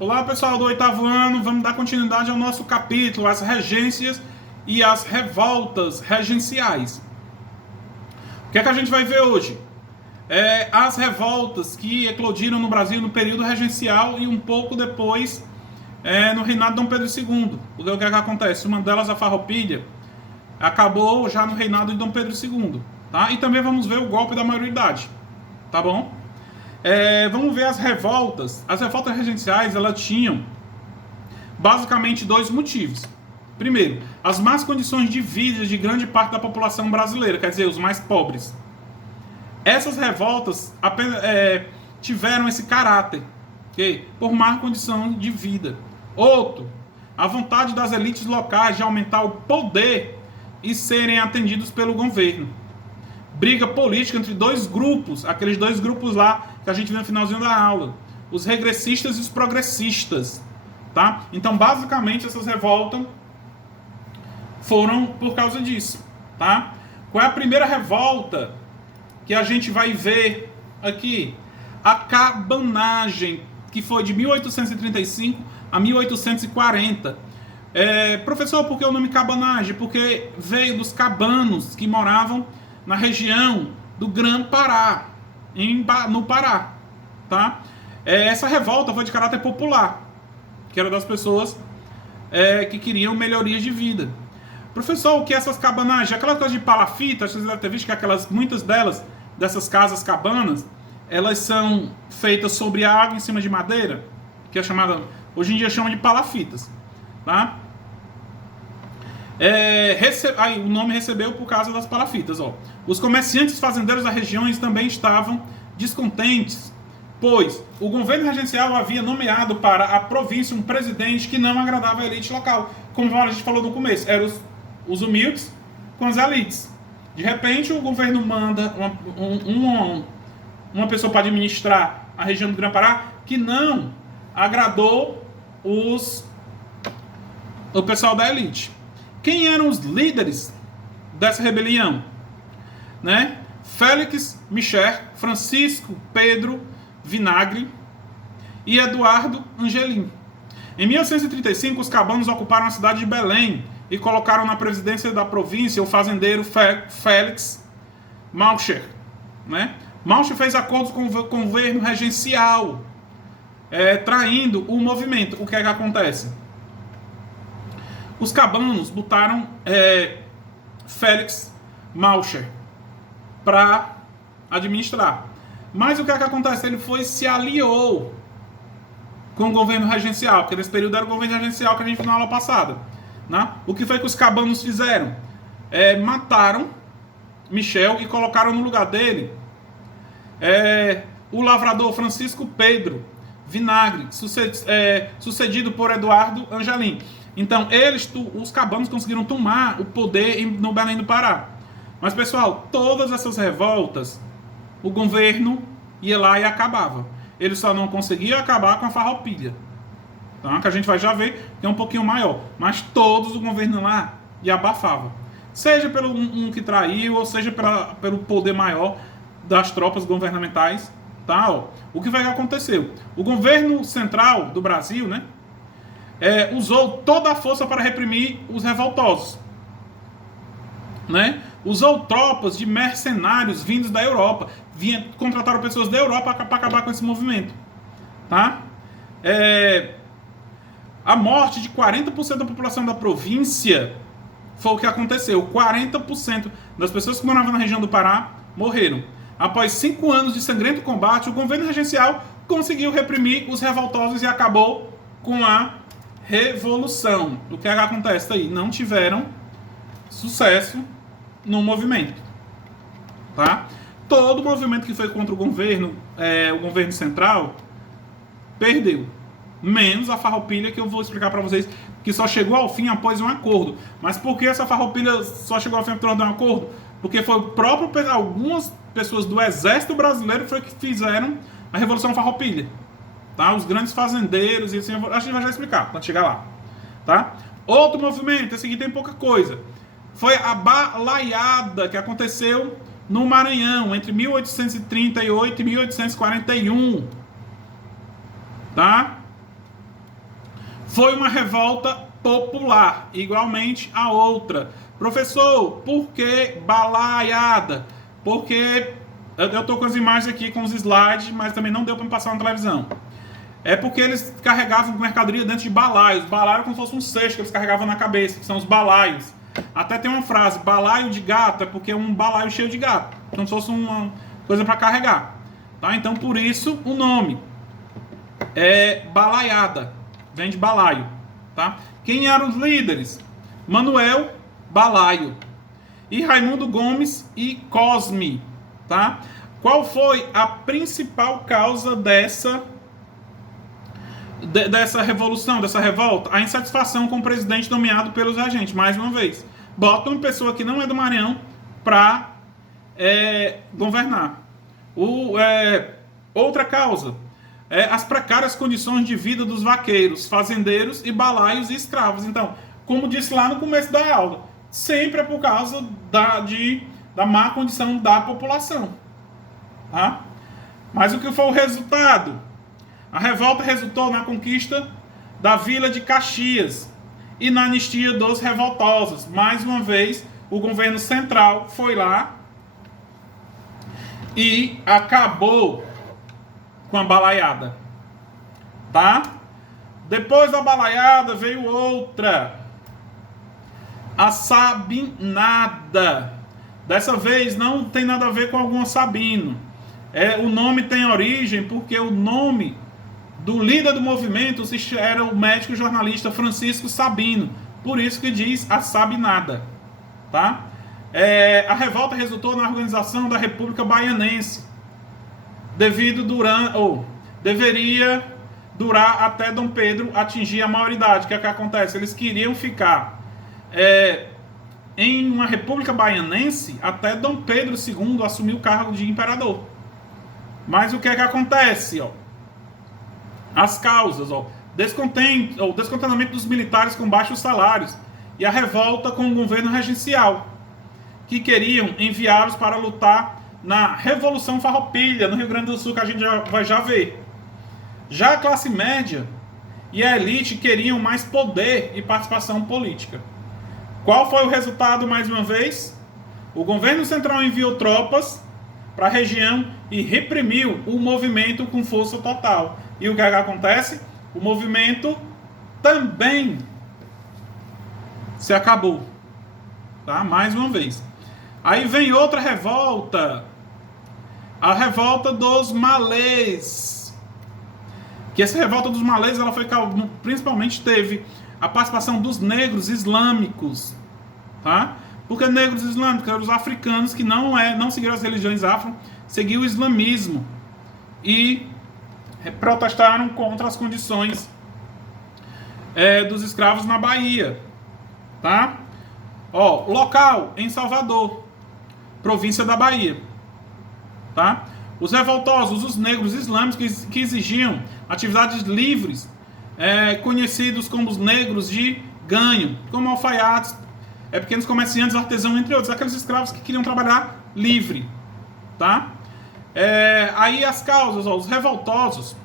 Olá pessoal do oitavo ano, vamos dar continuidade ao nosso capítulo, as regências e as revoltas regenciais. O que é que a gente vai ver hoje? As revoltas que eclodiram no Brasil no período regencial e um pouco depois no reinado de Dom Pedro II. O que é que acontece? Uma delas, a Farroupilha, acabou já no reinado de Dom Pedro II. Tá? E também vamos ver o golpe da maioridade. Tá bom? Vamos ver as revoltas. As revoltas regenciais, elas tinham basicamente dois motivos. Primeiro, as más condições de vida de grande parte da população brasileira, quer dizer, os mais pobres. Essas revoltas tiveram esse caráter, okay? Por má condição de vida. Outro, a vontade das elites locais de aumentar o poder e serem atendidos pelo governo. Briga política entre dois grupos, aqueles dois grupos lá que a gente viu no finalzinho da aula, os regressistas e os progressistas, tá? Então, basicamente, essas revoltas foram por causa disso, tá? Qual é a primeira revolta que a gente vai ver aqui? A cabanagem, que foi de 1835 a 1840. Professor, por que o nome cabanagem? Porque veio dos cabanos que moravam na região do Grã-Pará, no Pará, tá? Essa revolta foi de caráter popular, que era das pessoas que queriam melhorias de vida. Professor, o que é essas cabanagens? Aquelas coisas de palafita, vocês devem ter visto que muitas dessas casas cabanas, elas são feitas sobre água em cima de madeira, que é chamada, hoje em dia chama de palafitas, tá? Aí, o nome recebeu por causa das palafitas. Os comerciantes fazendeiros da região também estavam descontentes, pois o governo regencial havia nomeado para a província um presidente que não agradava a elite local. Como a gente falou no começo, eram os humildes com as elites. De repente, o governo manda uma pessoa para administrar a região do Grã-Pará que não agradou o pessoal da elite. Quem eram os líderes dessa rebelião? Né? Félix Micher, Francisco Pedro Vinagre e Eduardo Angelim. Em 1835, os cabanos ocuparam a cidade de Belém e colocaram na presidência da província o fazendeiro Félix Malcher. Né? Malcher fez acordos com o governo regencial, traindo o movimento. O que é que acontece? Os cabanos botaram Félix Malcher para administrar. Mas o que é que acontece? Ele se aliou com o governo regencial, porque nesse período era o governo regencial que a gente viu na aula passada. Né? O que foi que os cabanos fizeram? Mataram Michel e colocaram no lugar dele o lavrador Francisco Pedro Vinagre, sucedido por Eduardo Angelim. Então, os cabanos conseguiram tomar o poder no Belém do Pará. Mas, pessoal, todas essas revoltas, o governo ia lá e acabava. Ele só não conseguia acabar com a Farroupilha, tá? Que a gente vai já ver que é um pouquinho maior. Mas todos o governo lá e abafava. Seja pelo um que traiu, ou seja pelo poder maior das tropas governamentais. Tá? O que vai acontecer? O governo central do Brasil, né? Usou toda a força para reprimir os revoltosos, né? Usou tropas de mercenários vindos da Europa, contrataram pessoas da Europa para acabar com esse movimento, tá? A morte de 40% da população da província foi o que aconteceu. 40% das pessoas que moravam na região do Pará morreram. Após 5 anos de sangrento combate, o governo regencial conseguiu reprimir os revoltosos e acabou com a revolução. O que acontece aí? Não tiveram sucesso no movimento, tá? Todo movimento que foi contra o governo central, perdeu. Menos a Farroupilha, que eu vou explicar para vocês, que só chegou ao fim após um acordo. Mas por que essa Farroupilha só chegou ao fim após um acordo? Porque foi algumas pessoas do exército brasileiro que fizeram a Revolução Farroupilha. Tá? Os grandes fazendeiros, e assim, a gente vai já explicar quando chegar lá. Tá? Outro movimento, esse aqui tem pouca coisa. Foi a balaiada que aconteceu no Maranhão, entre 1838 e 1841. Tá? foi uma revolta popular, igualmente a outra. Professor, por que balaiada? Porque eu estou com as imagens aqui, com os slides, mas também não deu para me passar na televisão. É porque eles carregavam mercadoria dentro de balaios. Balaio é como se fosse um cesto que eles carregavam na cabeça, que são os balaios. Até tem uma frase, balaio de gato, é porque é um balaio cheio de gato. Como se fosse uma coisa para carregar. Tá? Então, por isso, o nome é balaiada. Vem de balaio. Tá? Quem eram os líderes? Manuel Balaio. E Raimundo Gomes e Cosme. Tá? Qual foi a principal causa dessa revolução, dessa revolta? A insatisfação com o presidente nomeado pelos regentes. Mais uma vez, bota uma pessoa que não é do Maranhão para governar. Outra causa, as precárias condições de vida dos vaqueiros, fazendeiros e balaios e escravos. Então, como disse lá no começo da aula, sempre é por causa da má condição da população. Tá? Mas o que foi o resultado? A revolta resultou na conquista da vila de Caxias e na anistia dos revoltosos. Mais uma vez, o governo central foi lá e acabou com a balaiada. Tá? Depois da balaiada veio outra. A Sabinada. Dessa vez não tem nada a ver com algum Sabino. O nome tem origem porque o nome do líder do movimento era o médico e jornalista Francisco Sabino. Por isso que diz a Sabinada. Tá? A revolta resultou na organização da República Baianense. Deveria durar até Dom Pedro atingir a maioridade. O que é que acontece? Eles queriam ficar em uma República Baianense até Dom Pedro II assumir o cargo de imperador. Mas o que é que acontece? As causas, descontentamento dos militares com baixos salários e a revolta com o governo regencial, que queriam enviá-los para lutar na Revolução Farroupilha, no Rio Grande do Sul, que a gente vai ver. Já a classe média e a elite queriam mais poder e participação política. Qual foi o resultado, mais uma vez? O governo central enviou tropas para a região e reprimiu o movimento com força total. E o que acontece? O movimento também se acabou. Tá? Mais uma vez. Aí vem outra revolta. A revolta dos malês. Que essa revolta dos malês, ela foi principalmente teve a participação dos negros islâmicos. Tá? Porque negros islâmicos eram os africanos que não seguiram as religiões afro, seguiam o islamismo. E protestaram contra as condições dos escravos na Bahia. Tá? Local em Salvador, província da Bahia. Tá? Os revoltosos, os negros islâmicos que exigiam atividades livres, conhecidos como os negros de ganho, como alfaiates, pequenos comerciantes, artesãos, entre outros, aqueles escravos que queriam trabalhar livre. Tá? Aí as causas, os revoltosos,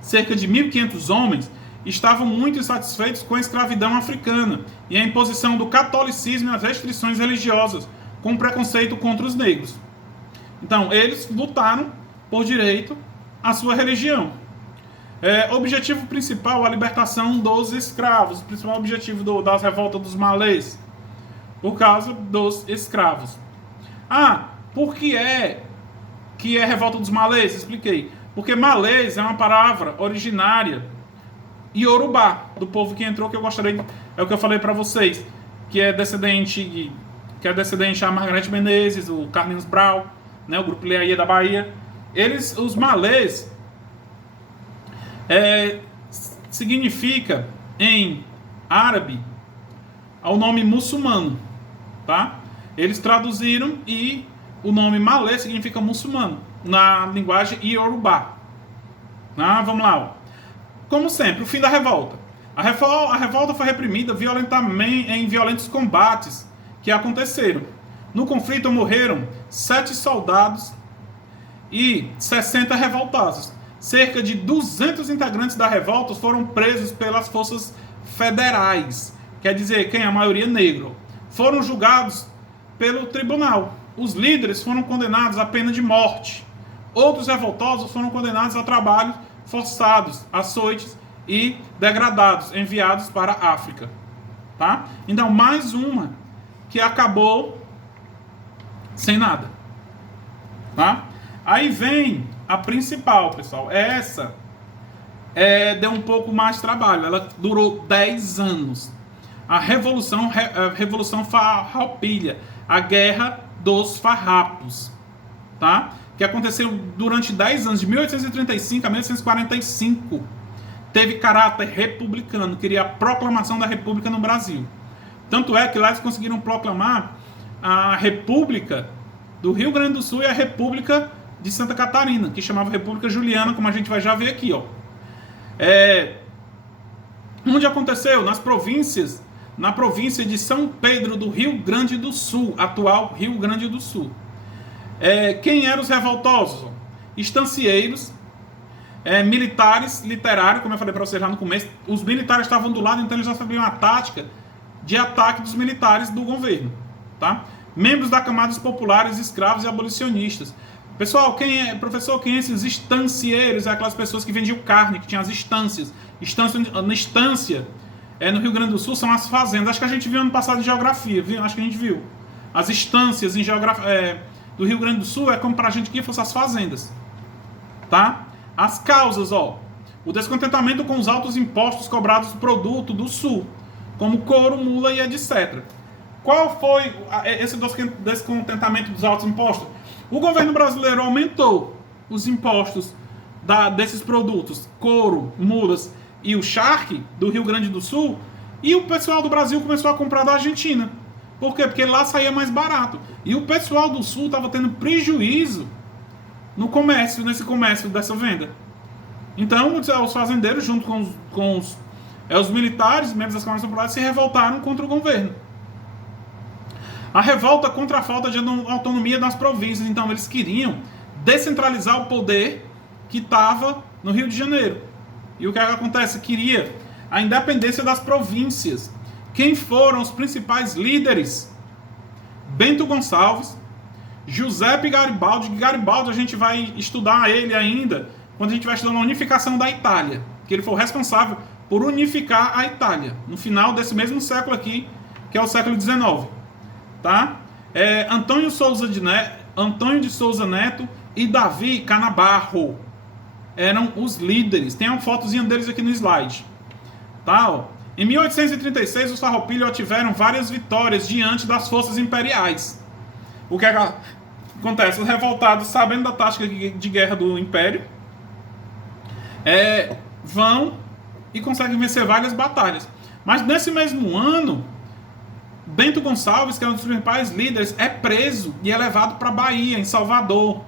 cerca de 1.500 homens, estavam muito insatisfeitos com a escravidão africana e a imposição do catolicismo e as restrições religiosas, com preconceito contra os negros. Então, eles lutaram por direito à sua religião. Objetivo principal, a libertação dos escravos, o principal objetivo das revoltas dos malês, por causa dos escravos. Por que é revolta dos malês? Expliquei. Porque malês é uma palavra originária iorubá, do povo que entrou, que eu gostaria, é o que eu falei para vocês, que é descendente a Margareth Menezes, o Carlinhos Brau, né, o grupo Leaia da Bahia. Os malês significa em árabe ao nome muçulmano, tá? Eles traduziram e o nome malê significa muçulmano na linguagem iorubá. Vamos lá. Como sempre, o fim da revolta. A revolta foi reprimida violentamente em violentos combates que aconteceram. No conflito morreram 7 soldados e 60 revoltosos. cerca de 200 integrantes da revolta foram presos pelas forças federais, quer dizer, quem é a maioria negro, foram julgados pelo tribunal. Os líderes foram condenados à pena de morte. Outros revoltosos foram condenados a trabalhos forçados, açoites e degradados, enviados para a África. Tá? Então, mais uma que acabou sem nada. Tá? Aí vem a principal, pessoal. Essa deu um pouco mais de trabalho. Ela durou 10 anos. A Revolução Farroupilha, a Guerra dos Farrapos, tá? Que aconteceu durante 10 anos, de 1835 a 1845. Teve caráter republicano, queria a proclamação da República no Brasil. Tanto é que lá eles conseguiram proclamar a República do Rio Grande do Sul e a República de Santa Catarina, que chamava República Juliana, como a gente vai já ver aqui, ó. Onde aconteceu? Na província de São Pedro do Rio Grande do Sul, atual Rio Grande do Sul. Quem eram os revoltosos? Estancieiros, militares, literários, como eu falei para vocês lá no começo. Os militares estavam do lado, então eles já sabiam a tática de ataque dos militares do governo. Tá? Membros da camadas populares, escravos e abolicionistas. Pessoal, professor, quem é esses estancieiros? É aquelas pessoas que vendiam carne, que tinham as estâncias. Estância no Rio Grande do Sul são as fazendas. Acho que a gente viu ano passado em geografia, viu? Acho que a gente viu. As estâncias em geografia do Rio Grande do Sul é como pra gente que fossem as fazendas. Tá? As causas, ó. O descontentamento com os altos impostos cobrados do produto do Sul, como couro, mula e etc. Qual foi esse descontentamento dos altos impostos? O governo brasileiro aumentou os impostos desses produtos, couro, mulas e o charque do Rio Grande do Sul, e o pessoal do Brasil começou a comprar da Argentina. Por quê? Porque lá saía mais barato. E o pessoal do Sul estava tendo prejuízo nesse comércio dessa venda. Então, os fazendeiros, junto com os militares, membros das câmaras populares, se revoltaram contra o governo. A revolta contra a falta de autonomia das províncias. Então, eles queriam descentralizar o poder que estava no Rio de Janeiro. E o que acontece? Queria a independência das províncias. Quem foram os principais líderes? Bento Gonçalves, Giuseppe Garibaldi. Garibaldi a gente vai estudar ele ainda quando a gente vai estudar a unificação da Itália, que ele foi o responsável por unificar a Itália, no final desse mesmo século aqui, que é o século XIX. Tá? Antônio de Souza Neto e Davi Canabarro eram os líderes. Tem uma fotozinha deles aqui no slide. Tá, ó. Em 1836, os Farroupilha tiveram várias vitórias diante das forças imperiais. O que acontece? Os revoltados, sabendo da tática de guerra do Império, vão e conseguem vencer várias batalhas. Mas nesse mesmo ano, Bento Gonçalves, que é um dos principais líderes, é preso e é levado para a Bahia, em Salvador.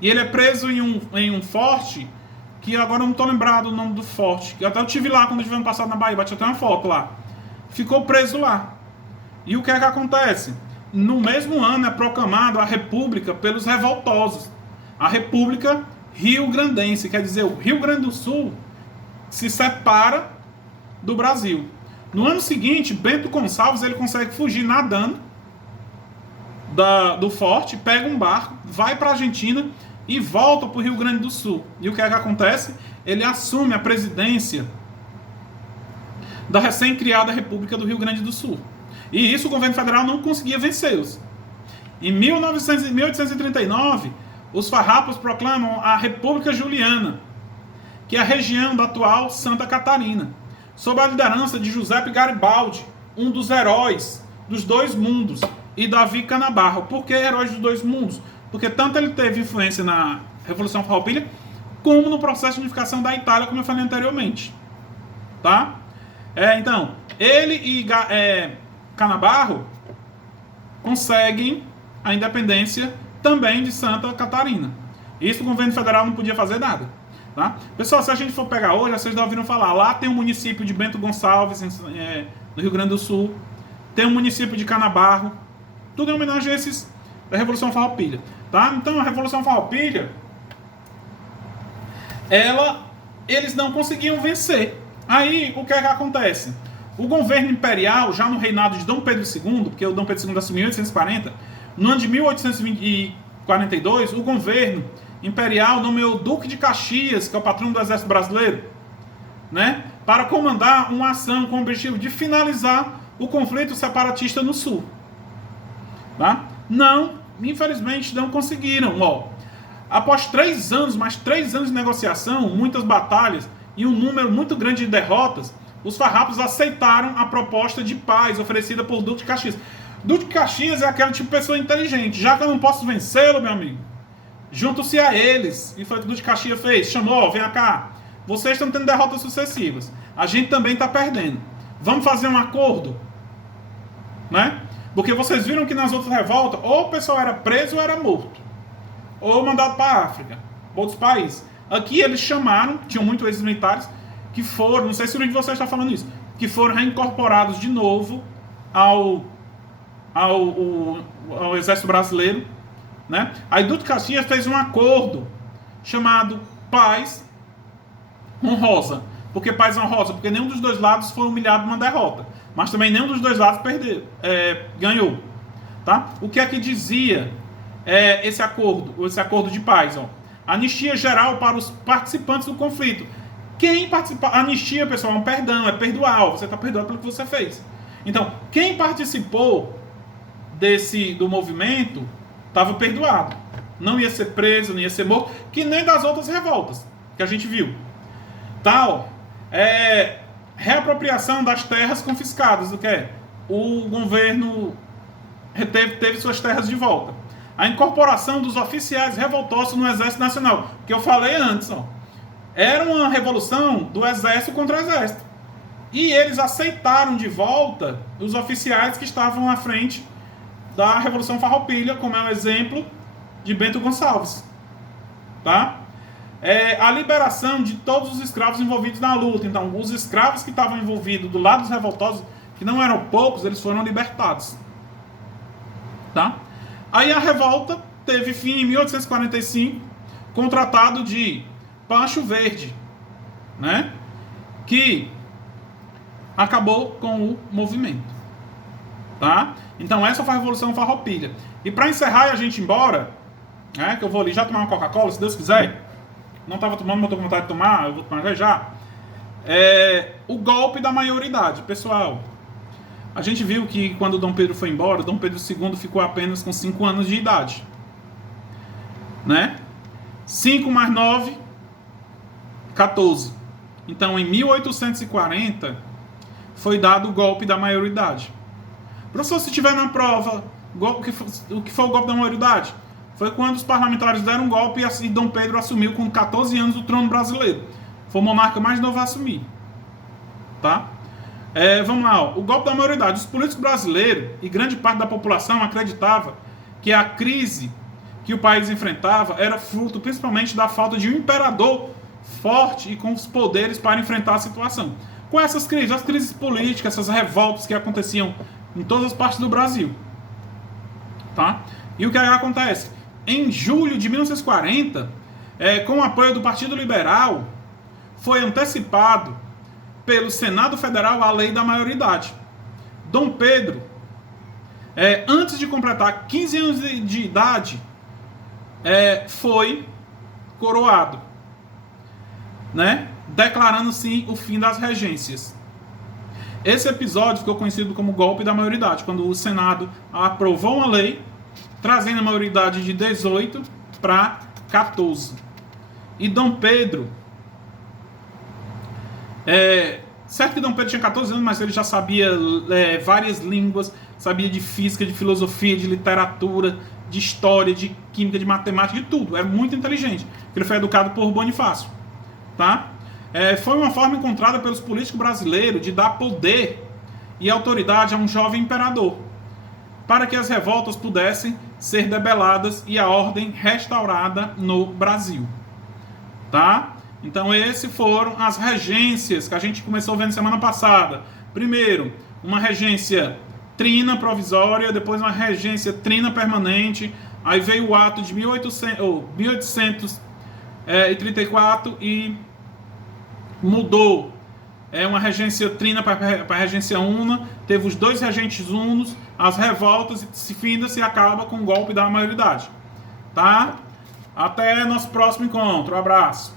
E ele é preso em um forte, que agora eu não estou lembrado o nome do forte, que até eu estive lá quando eu estive ano passado na Bahia, bati até uma foto lá. Ficou preso lá. E o que acontece? No mesmo ano é proclamada a República pelos revoltosos. A República Rio-Grandense, quer dizer, o Rio Grande do Sul se separa do Brasil. No ano seguinte, Bento Gonçalves ele consegue fugir nadando do forte, pega um barco, vai para a Argentina e volta para o Rio Grande do Sul. E o que acontece? Ele assume a presidência da recém-criada República do Rio Grande do Sul. E isso o governo federal não conseguia vencê-los. Em 1839, os farrapos proclamam a República Juliana, que é a região da atual Santa Catarina, sob a liderança de Giuseppe Garibaldi, um dos heróis dos dois mundos, e Davi Canabarro. Por que heróis dos dois mundos? Porque tanto ele teve influência na Revolução Farroupilha, como no processo de unificação da Itália, como eu falei anteriormente. Tá? Então, ele e Canabarro conseguem a independência também de Santa Catarina. Isso o governo federal não podia fazer nada. Tá? Pessoal, se a gente for pegar hoje, vocês já ouviram falar, lá tem o município de Bento Gonçalves, no Rio Grande do Sul, tem o município de Canabarro, tudo em homenagem a esses da Revolução Farroupilha. Tá? Então, a Revolução Farroupilha, eles não conseguiam vencer. Aí, o que é que acontece? O governo imperial, já no reinado de Dom Pedro II, porque o Dom Pedro II assumiu em 1840, no ano de 1842, o governo imperial nomeou o Duque de Caxias, que é o patrono do Exército Brasileiro, né, para comandar uma ação com o objetivo de finalizar o conflito separatista no Sul. Tá? Não, infelizmente, não conseguiram. Após 3 anos, mais 3 anos de negociação, muitas batalhas e um número muito grande de derrotas, os farrapos aceitaram a proposta de paz oferecida por Duque de Caxias. Duque de Caxias é aquele tipo de pessoa inteligente. Já que eu não posso vencê-lo, meu amigo, junto-se a eles. E foi o que Duque de Caxias fez. Chamou, vem cá. Vocês estão tendo derrotas sucessivas. A gente também está perdendo. Vamos fazer um acordo? Né? Porque vocês viram que nas outras revoltas, ou o pessoal era preso ou era morto. Ou mandado para a África, outros países. Aqui eles chamaram, tinham muitos ex-militares, que foram, não sei se o de vocês está falando isso, que foram reincorporados de novo ao Exército Brasileiro. Né? Aí Duque de Caxias fez um acordo chamado Paz Honrosa. Por que Paz Honrosa? Porque nenhum dos dois lados foi humilhado numa derrota. Mas também nenhum dos dois lados ganhou. Tá? O que é que dizia esse acordo de paz? Anistia geral para os participantes do conflito. Quem participar... Anistia, pessoal, é um perdão, é perdoar. Você está perdoado pelo que você fez. Então, quem participou do movimento estava perdoado. Não ia ser preso, não ia ser morto, que nem das outras revoltas que a gente viu. Tal, reapropriação das terras confiscadas, o que é? O governo teve suas terras de volta. A incorporação dos oficiais revoltosos no Exército Nacional, que eu falei antes, era uma revolução do Exército contra o Exército. E eles aceitaram de volta os oficiais que estavam à frente da Revolução Farroupilha, como é o exemplo de Bento Gonçalves. Tá? A liberação de todos os escravos envolvidos na luta. Então, os escravos que estavam envolvidos do lado dos revoltosos, que não eram poucos, eles foram libertados. Tá? Aí a revolta teve fim em 1845, com o Tratado de Pacho Verde, né? Que acabou com o movimento. Tá? Então essa foi a Revolução Farroupilha. E para encerrar e a gente ir embora, que eu vou ali já tomar uma Coca-Cola, se Deus quiser. Não estava tomando, mas estou com vontade de tomar, eu vou tomar já. O golpe da maioridade. Pessoal, a gente viu que quando Dom Pedro foi embora, Dom Pedro II ficou apenas com 5 anos de idade. Né? 5 mais 9, 14. Então, em 1840, foi dado o golpe da maioridade. Professor, se tiver na prova, o que foi o golpe da maioridade? Foi quando os parlamentares deram um golpe e Dom Pedro assumiu com 14 anos o trono brasileiro. Foi o monarca mais novo a assumir. Tá? Vamos lá. O golpe da maioridade. Os políticos brasileiros e grande parte da população acreditava que a crise que o país enfrentava era fruto principalmente da falta de um imperador forte e com os poderes para enfrentar a situação. Com essas crises, as crises políticas, essas revoltas que aconteciam em todas as partes do Brasil. Tá? E o que aí acontece? Em julho de 1940, com o apoio do Partido Liberal, foi antecipado pelo Senado Federal a lei da maioridade. Dom Pedro, antes de completar 15 anos de idade, foi coroado, né? Declarando sim o fim das regências. Esse episódio ficou conhecido como golpe da maioridade, quando o Senado aprovou uma lei trazendo a maioridade de 18 para 14. E Dom Pedro, certo que Dom Pedro tinha 14 anos, mas ele já sabia várias línguas, sabia de física, de filosofia, de literatura, de história, de química, de matemática, de tudo. Era muito inteligente. Ele foi educado por Bonifácio. Tá? Foi uma forma encontrada pelos políticos brasileiros de dar poder e autoridade a um jovem imperador, para que as revoltas pudessem ser debeladas e a ordem restaurada no Brasil. Tá? Então, essas foram as regências que a gente começou vendo semana passada. Primeiro, uma regência trina provisória, depois uma regência trina permanente, aí veio o ato de 1800 e 34 e mudou uma regência trina para a regência una, teve os dois regentes unos, as revoltas, e se finda-se e acaba com o golpe da maioridade. Tá? Até nosso próximo encontro. Um abraço.